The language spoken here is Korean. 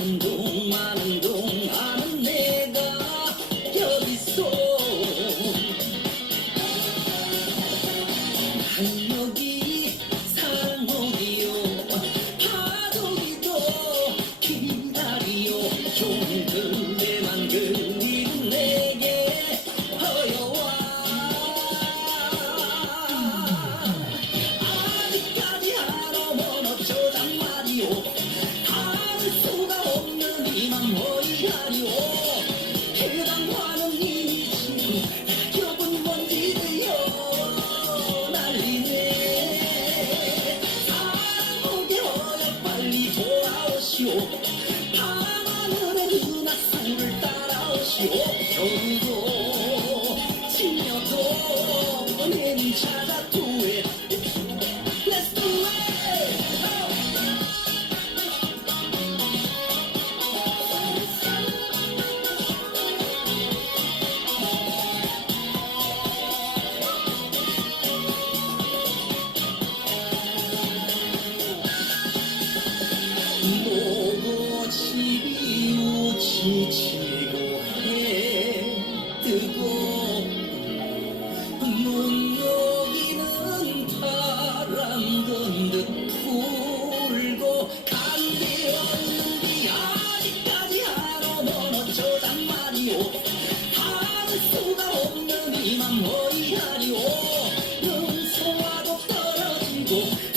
அன்பு 저도 지녀도 내님 찾 보고 집이 지치고 해 뜨고 눈 녹이는 바람 건듯 없는 게 아직까지 하나만 어쩌단 말이오 할 수가 없는 이만 머리 하리오. 눈송아도 떨어지고